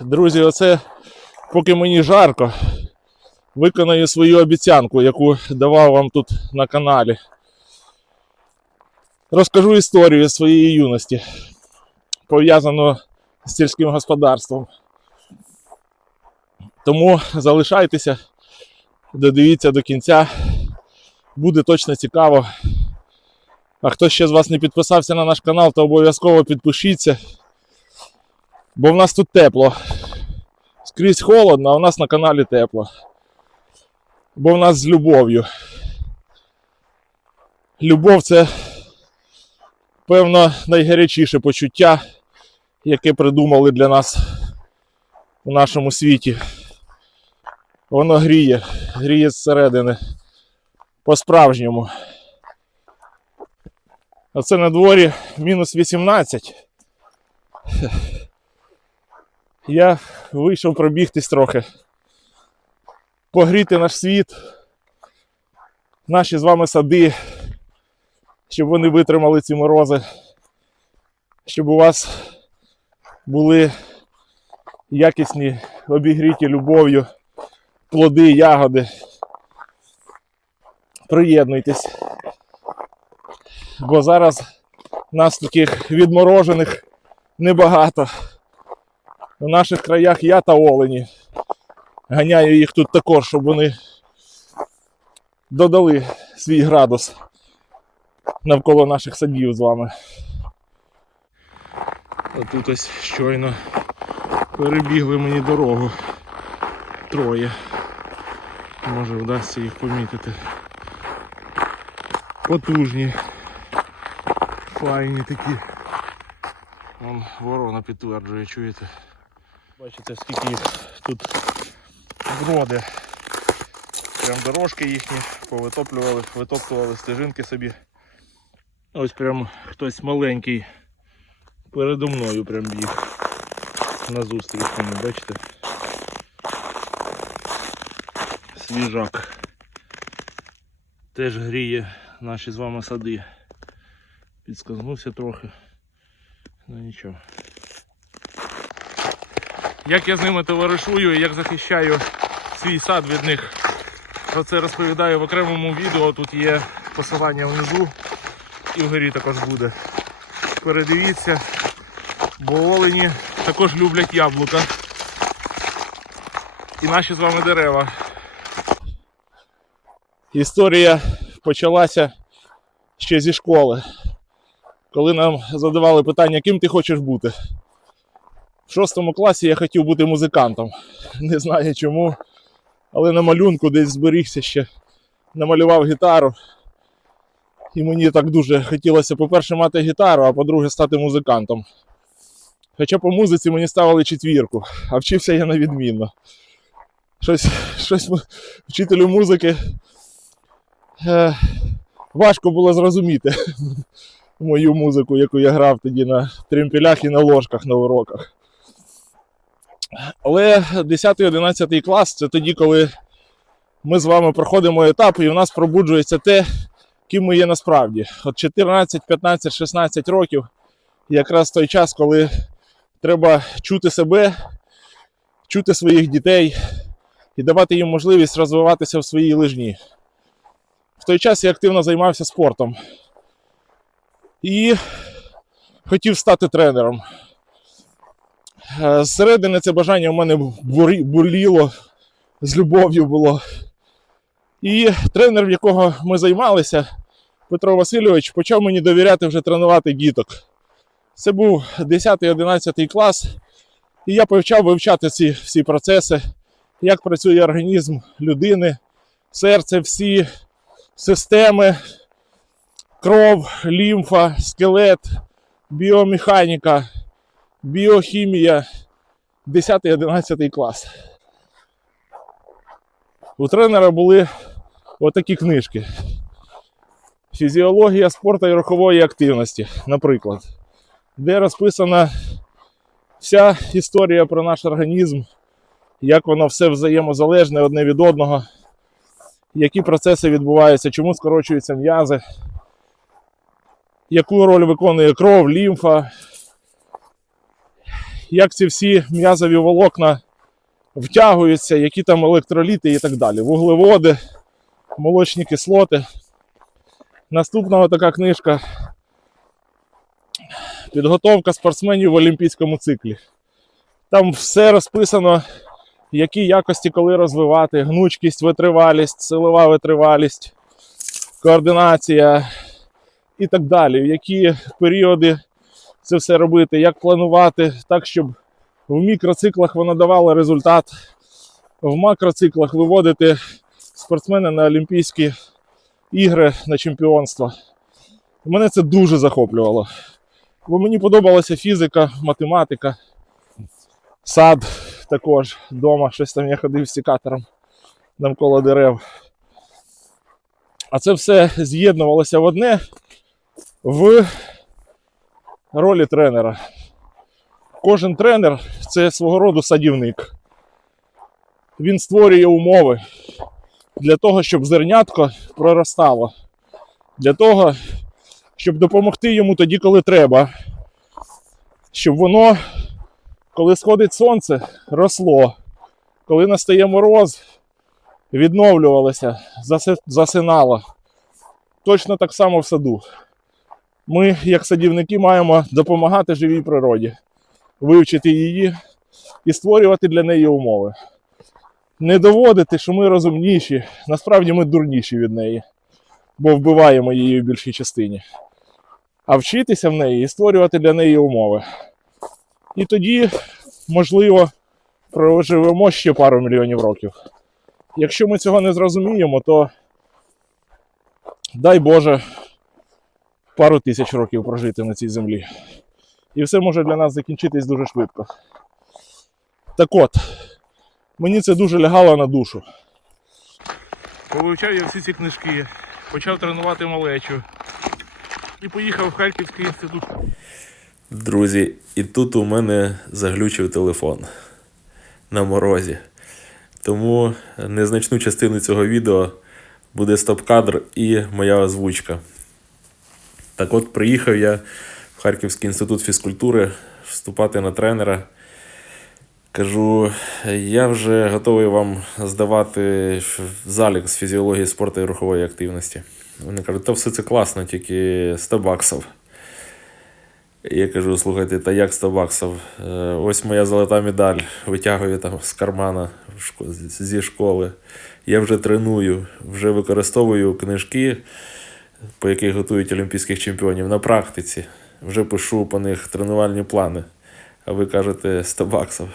Друзі, оце поки мені жарко, виконаю свою обіцянку, яку давав вам тут на каналі. Розкажу історію своєї юності, пов'язану з сільським господарством. Тому залишайтеся, додивіться до кінця, буде точно цікаво. А хто ще з вас не підписався на наш канал, то обов'язково підпишіться, бо в нас тут тепло. Скрізь холодно, а у нас на каналі тепло. Бо в нас з любов'ю. Любов – це, певно, найгарячіше почуття, яке придумали для нас у нашому світі. Воно гріє зсередини, по-справжньому. Оце на дворі мінус 18. Я вийшов пробігтись трохи, погріти наш світ, наші з вами сади, щоб вони витримали ці морози, щоб у вас були якісні, обігріті любов'ю плоди, ягоди. Приєднуйтесь, бо зараз нас таких відморожених небагато. У наших краях я та олені. Ганяю їх тут також, щоб вони додали свій градус навколо наших садів з вами. Отут ось щойно перебігли мені дорогу. Троє. Може вдасться їх помітити. Потужні. Файні такі. Вон ворона підтверджує, чуєте? Бачите, скільки їх тут броди. Прям дорожки їхні повитоплювали, витоптували стежинки собі. Ось прям хтось маленький передо мною прям біг. Назустріч мені, бачите? Свіжак. Теж гріє наші з вами сади. Підскознувся трохи. Ну нічого. Як я з ними товаришую і як захищаю свій сад від них, про це розповідаю в окремому відео. Тут є посилання внизу і вгорі також буде. Передивіться, бо олені також люблять яблука. І наші з вами дерева. Історія почалася ще зі школи, коли нам задавали питання, ким ти хочеш бути. В 6 класі я хотів бути музикантом. Не знаю чому, але на малюнку десь зберігся ще. Намалював гітару. І мені так дуже хотілося, по-перше, мати гітару, а по-друге, стати музикантом. Хоча по музиці мені ставили 4, а вчився я на відмінно. Щось вчителю музики важко було зрозуміти мою музику, яку я грав тоді на тремпелях і на ложках на уроках. Але 10-11 клас – це тоді, коли ми з вами проходимо етап і в нас пробуджується те, ким ми є насправді. От 14, 15, 16 років якраз той час, коли треба чути себе, чути своїх дітей і давати їм можливість розвиватися в своїй лижні. В той час я активно займався спортом і хотів стати тренером. Зсередини це бажання в мене бурліло, з любов'ю було. І тренер, в якого ми займалися, Петро Васильович, почав мені довіряти вже тренувати діток. Це був 10-11 клас, і я почав вивчати ці всі процеси, як працює організм людини, серце, всі системи, кров, лімфа, скелет, біомеханіка, біохімія, 10-11 клас. У тренера були отакі книжки. Фізіологія спорту і рухової активності, наприклад, де розписана вся історія про наш організм, як воно все взаємозалежне одне від одного, які процеси відбуваються, чому скорочуються м'язи, яку роль виконує кров, лімфа як ці всі м'язові волокна втягуються, які там електроліти і так далі. Вуглеводи, молочні кислоти. Наступна така книжка «Підготовка спортсменів в олімпійському циклі». Там все розписано, які якості коли розвивати, гнучкість, витривалість, силова витривалість, координація і так далі. В які періоди це все робити, як планувати так, щоб в мікроциклах воно давало результат, в макроциклах виводити спортсмена на Олімпійські ігри, на чемпіонство. Мене це дуже захоплювало. Бо мені подобалася фізика, математика, сад також вдома, щось там я ходив з секатором навколо дерев. А це все з'єднувалося в одне в ролі тренера. Кожен тренер – це свого роду садівник. Він створює умови для того, щоб зернятко проростало. Для того, щоб допомогти йому тоді, коли треба. Щоб воно, коли сходить сонце, росло. Коли настає мороз, відновлювалося, засинало. Точно так само в саду. Ми, як садівники, маємо допомагати живій природі. Вивчити її і створювати для неї умови. Не доводити, що ми розумніші, насправді ми дурніші від неї, бо вбиваємо її в більшій частині. А вчитися в неї і створювати для неї умови. І тоді, можливо, проживемо ще пару мільйонів років. Якщо ми цього не зрозуміємо, то, дай Боже, пару тисяч років прожити на цій землі. І все може для нас закінчитись дуже швидко. Так от, мені це дуже лягало на душу. Повивчав я всі ці книжки, почав тренувати малечу і поїхав в Харківський інститут. Друзі, і тут у мене заглючив телефон на морозі. Тому незначну частину цього відео буде стоп-кадр і моя озвучка. Так от, приїхав я в Харківський інститут фізкультури вступати на тренера. Кажу, я вже готовий вам здавати залік з фізіології спорту і рухової активності. Вони кажуть, та все це класно, тільки 100 баксів. Я кажу, слухайте, та як 100 баксів? Ось моя золота медаль, витягую там з кармана зі школи. Я вже треную, вже використовую книжки, по яких готують олімпійських чемпіонів на практиці. Вже пишу по них тренувальні плани. А ви кажете 100 баксів.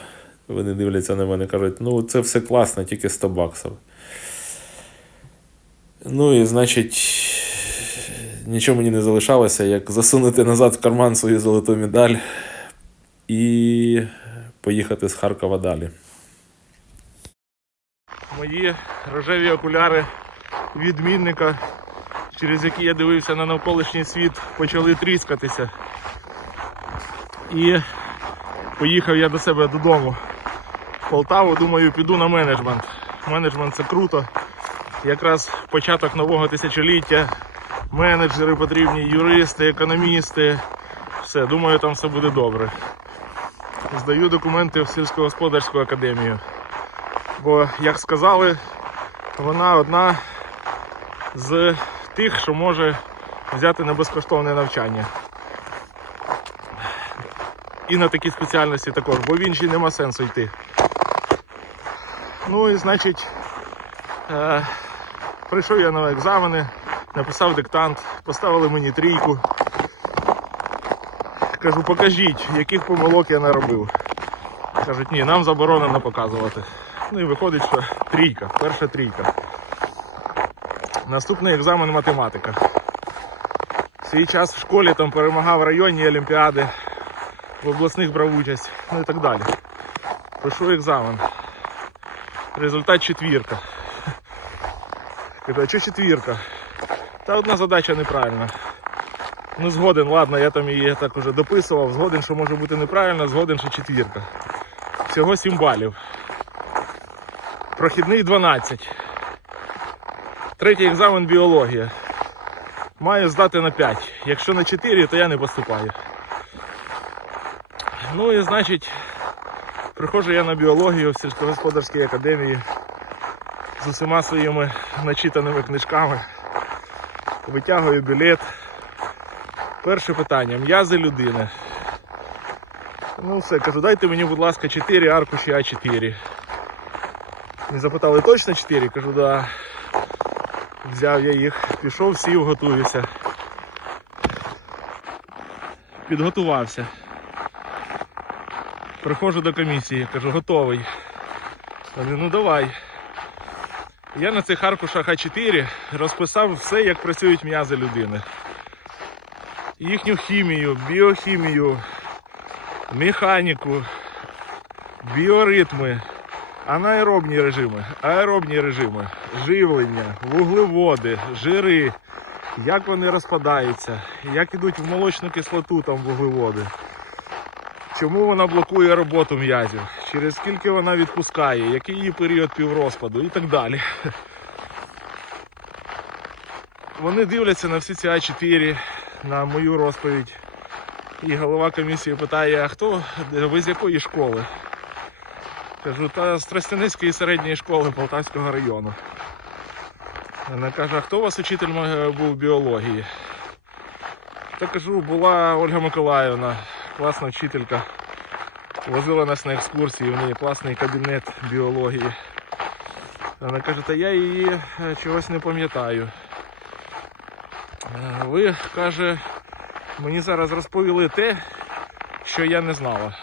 Вони дивляться на мене і кажуть, ну це все класно, тільки 100 баксів. Ну і значить, нічого мені не залишалося, як засунути назад в карман свою золоту медаль і поїхати з Харкова далі. Мої рожеві окуляри відмінника, через які я дивився на навколишній світ, почали тріскатися. І поїхав я до себе додому в Полтаву, думаю, піду на менеджмент. Менеджмент – це круто. Якраз початок нового тисячоліття. Менеджери потрібні, юристи, економісти. Все, думаю, там все буде добре. Здаю документи в сільськогосподарську академію. Бо, як сказали, вона одна з тих, що може взяти на безкоштовне навчання. І на такі спеціальності також, бо в інші нема сенсу йти. Ну і значить, прийшов я на екзамени, написав диктант, поставили мені 3. Кажу, покажіть, яких помилок я наробив. Кажуть, ні, нам заборонено показувати. Ну і виходить, що 3, перша 3. Наступний екзамен математика. Свій час в школі там перемагав районні олімпіади, в обласних брав участь, ну і так далі. Пишу екзамен. Результат 4. Кажу, а чого 4? Та одна задача неправильна. Ну згоден, ладно, я там її так уже дописував, згоден, що може бути неправильно, згоден, що 4. Всього 7 балів. Прохідний 12. Третій екзамен біологія. Маю здати на 5. Якщо на 4, то я не поступаю. Ну і значить, Приходжу я на біологію в сільськогосподарській академії з усіма своїми начитаними книжками. Витягую білет. Перше питання. М'язи людини. Ну все, кажу, дайте мені, будь ласка, 4 аркуші А4. Мені запитали, точно 4? Кажу, да. Взяв я їх, пішов, сів, готуюся. Підготувався. Приходжу до комісії, кажу, готовий. Вони, ну давай. Я на цих аркушах А4 розписав все, як працюють м'язи людини. Їхню хімію, біохімію, механіку, біоритми, анаеробні режими, аеробні режими, живлення, вуглеводи, жири, як вони розпадаються, як ідуть в молочну кислоту там вуглеводи, чому вона блокує роботу м'язів, через скільки вона відпускає, який її період піврозпаду і так далі. Вони дивляться на всі ці А4, на мою розповідь. І голова комісії питає, а хто, ви з якої школи? Кажу, та з Тростянецької середньої школи Полтавського району. Вона каже, а хто у вас учитель був біології? Та кажу, була Ольга Миколаївна, класна вчителька. Возила нас на екскурсії, в неї класний кабінет біології. Вона каже, та я її чогось не пам'ятаю. Ви, каже, мені зараз розповіли те, що я не знала.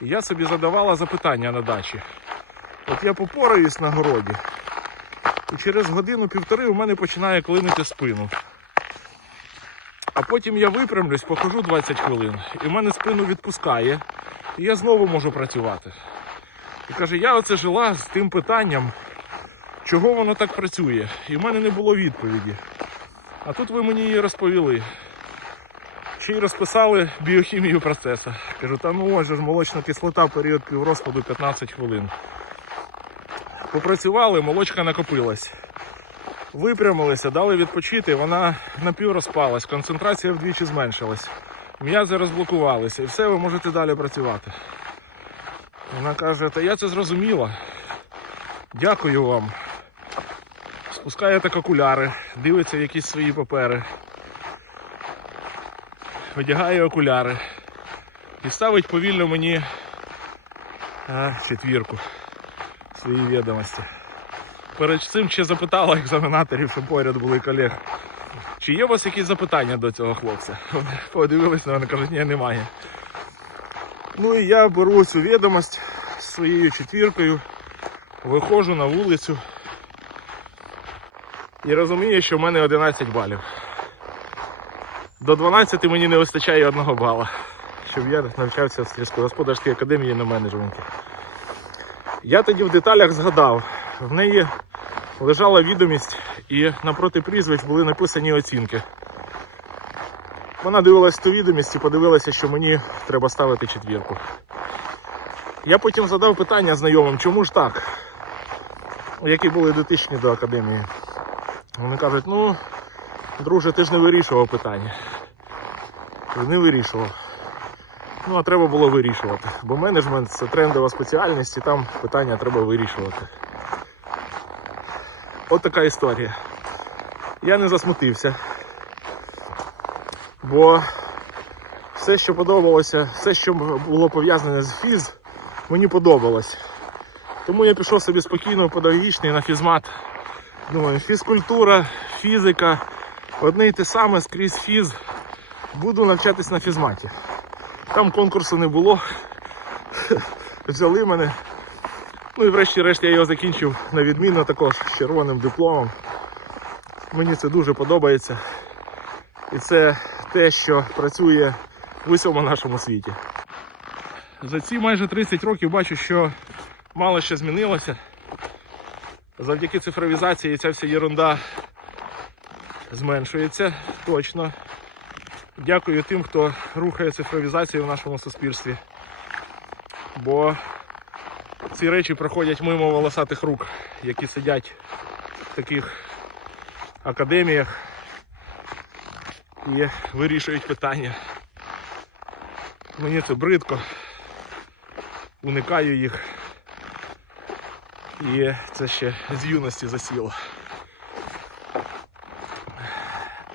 І я собі задавала запитання на дачі. От я попораюсь на городі, і через годину-півтори у мене починає клинити спину. А потім я випрямлюсь, похожу 20 хвилин, і в мене спину відпускає, і я знову можу працювати. І каже, я оце жила з тим питанням, чого воно так працює, і в мене не було відповіді. А тут ви мені її розповіли. Ще й розписали біохімію процесу. Кажу, та ну ось же ж молочна кислота, період піврозпаду 15 хвилин. Попрацювали, молочка накопилась. Випрямилися, дали відпочити, вона напіврозпалась, концентрація вдвічі зменшилась. М'язи розблокувалися і все, ви можете далі працювати. Вона каже, та я це зрозуміла. Дякую вам. Спускає так окуляри, дивиться в якісь свої папери. Одягає окуляри і ставить повільно мені 4 свої відомості. Перед цим ще запитала екзаменаторів, що поряд були колег, чи є у вас якісь запитання до цього хлопця? Вони подивилися на мене, кажуть, ні, немає. Ну і я беру цю відомость з своєю 4, виходжу на вулицю і розумію, що в мене 11 балів. До 12 мені не вистачає 1 бала, щоб я навчався в сільськогосподарській академії на менеджменті. Я тоді в деталях згадав, в неї лежала відомість і напроти прізвищ були написані оцінки. Вона дивилась ту відомість і подивилася, що мені треба ставити 4. Я потім задав питання знайомим, чому ж так, які були дотичні до академії. Вони кажуть, ну, друже, ти ж не вирішував питання. Не вирішував. Ну, а треба було вирішувати. Бо менеджмент – це трендова спеціальність, і там питання треба вирішувати. От така історія. Я не засмутився. Бо все, що подобалося, все, що було пов'язане з фіз, мені подобалось. Тому я пішов собі спокійно, педагогічний на фізмат. Думаю, фізкультура, фізика, одне й те саме скрізь фіз. Буду навчатись на фізматі. Там конкурсу не було. Взяли мене. Ну і врешті-решт я його закінчив на відмінно, також з червоним дипломом. Мені це дуже подобається. І це те, що працює в усьому нашому світі. За ці майже 30 років бачу, що мало що змінилося. Завдяки цифровізації ця вся єрунда зменшується точно. Дякую тим, хто рухає цифровізацію в нашому суспільстві. Бо ці речі проходять мимо волосатих рук, які сидять в таких академіях і вирішують питання. Мені це бридко. уникаю їх. І це ще з юності засіло.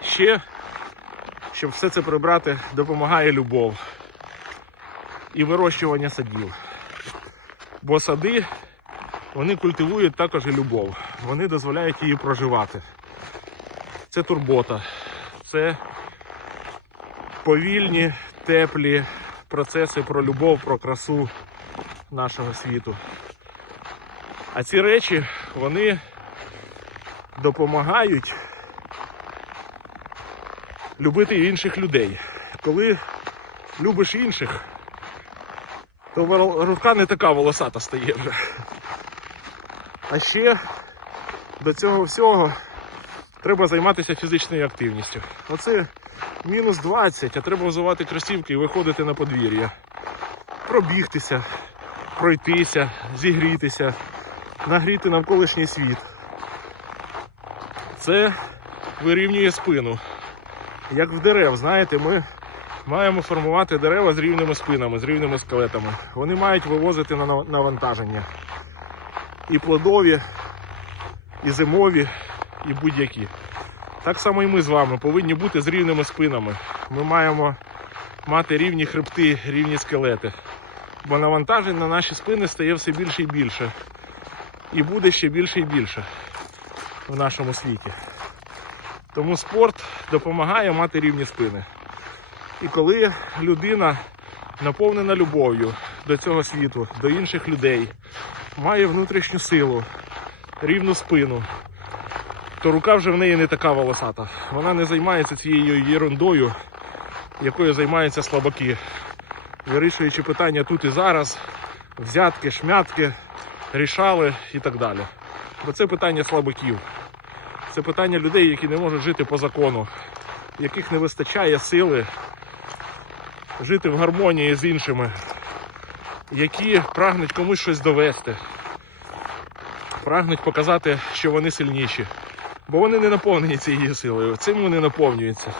Ще, щоб все це прибрати, допомагає любов і вирощування садів. Бо сади, вони культивують також і любов. Вони дозволяють її проживати. Це турбота. Це повільні, теплі процеси про любов, про красу нашого світу. А ці речі, вони допомагають любити інших людей. Коли любиш інших, то рука не така волосата стає вже. А ще до цього всього треба займатися фізичною активністю. Оце мінус 20, а треба взувати кросівки і виходити на подвір'я. Пробігтися, пройтися, зігрітися, нагріти навколишній світ. Це вирівнює спину. Як в дерев, знаєте, ми маємо формувати дерева з рівними спинами, з рівними скелетами. Вони мають вивозити на навантаження. І плодові, і зимові, і будь-які. Так само і ми з вами повинні бути з рівними спинами. Ми маємо мати рівні хребти, рівні скелети. Бо навантажень на наші спини стає все більше і більше. І буде ще більше і більше в нашому світі. Тому спорт допомагає мати рівні спини. І коли людина наповнена любов'ю до цього світу, до інших людей, має внутрішню силу, рівну спину, то рука вже в неї не така волосата. Вона не займається цією єрундою, якою займаються слабаки, вирішуючи питання тут і зараз, взятки, шмятки, рішали і так далі. Бо це питання слабаків. Це питання людей, які не можуть жити по закону, яких не вистачає сили жити в гармонії з іншими, які прагнуть комусь щось довести, прагнуть показати, що вони сильніші. Бо вони не наповнені цією силою, цим вони наповнюються.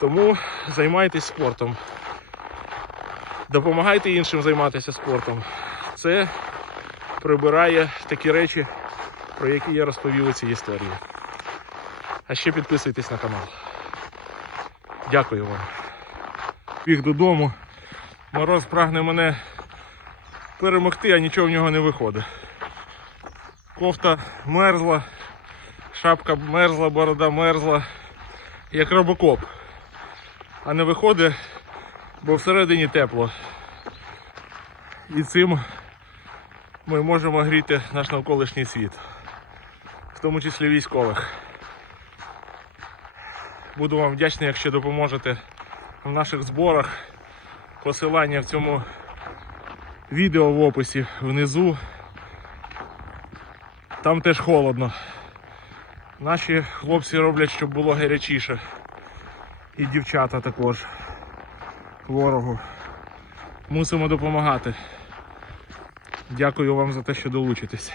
Тому займайтесь спортом. Допомагайте іншим займатися спортом. Це прибирає такі речі, про які я розповів у цій історії. А ще підписуйтесь на канал. Дякую вам. Біг додому. Мороз прагне мене перемогти, а нічого в нього не виходить. Кофта мерзла, шапка мерзла, борода мерзла, як робокоп. А не виходить, бо всередині тепло. І цим ми можемо гріти наш навколишній світ, в тому числі військових. Буду вам вдячний, якщо допоможете в наших зборах. Посилання в цьому відео в описі внизу. Там теж холодно. Наші хлопці роблять, щоб було гарячіше. І дівчата також. Ворогу. Мусимо допомагати. Дякую вам за те, що долучитесь.